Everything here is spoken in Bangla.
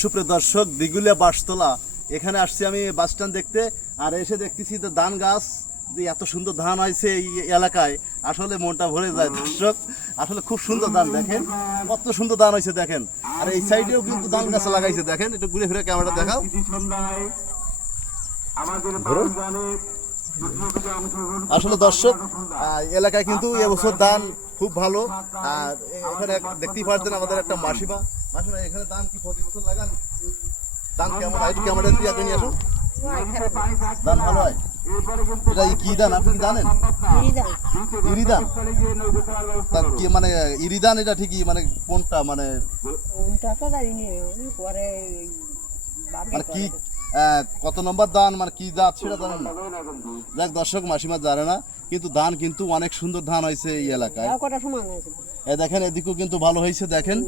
সুপ্রিয় দর্শক, দিগুলিয়া বাসতলা, এখানে আসছি আমি বাস স্ট্যান্ড দেখতে। আর এসে দেখতেছি তো ধান গাছ, যে এত সুন্দর ধান হয়েছে এই এলাকায়, আসলে মনটা ভরে যায় দর্শক। আসলে খুব সুন্দর ধান, দেখেন কত সুন্দর ধান হয়েছে দেখেন। আর এই সাইডেও কিন্তু ধান গাছ লাগাইছে, দেখেন একটু ঘুরে ফিরে ক্যামেরা দেখাও। আসলে দর্শক, এলাকায় কিন্তু এবছর ধান খুব ভালো। আর এখানে দেখতেই পাচ্ছেন আমাদের একটা মাসিমা। মাসিমা, এখানে ধান কি প্রতি বছর লাগান? ধান কেমন হয় ক্যামেরা দিয়ে আগে নিয়ে আসো। ধান ভালো হয়? এটা কি ধান আপনি কি জানেন? ইরিধান। তা কি মানে ইরিধান এটা ঠিকই, মানে কোনটা মানে মানে কি কত নম্বর ধান, মানে কি জাত সেটা জানেন না? দেখ দর্শক, মাসিমা জানে না, কিন্তু ধান কিন্তু অনেক সুন্দর ধান হয়েছে এই এলাকায়। দেখেন এদিকেও কিন্তু ভালো হয়েছে, দেখেন।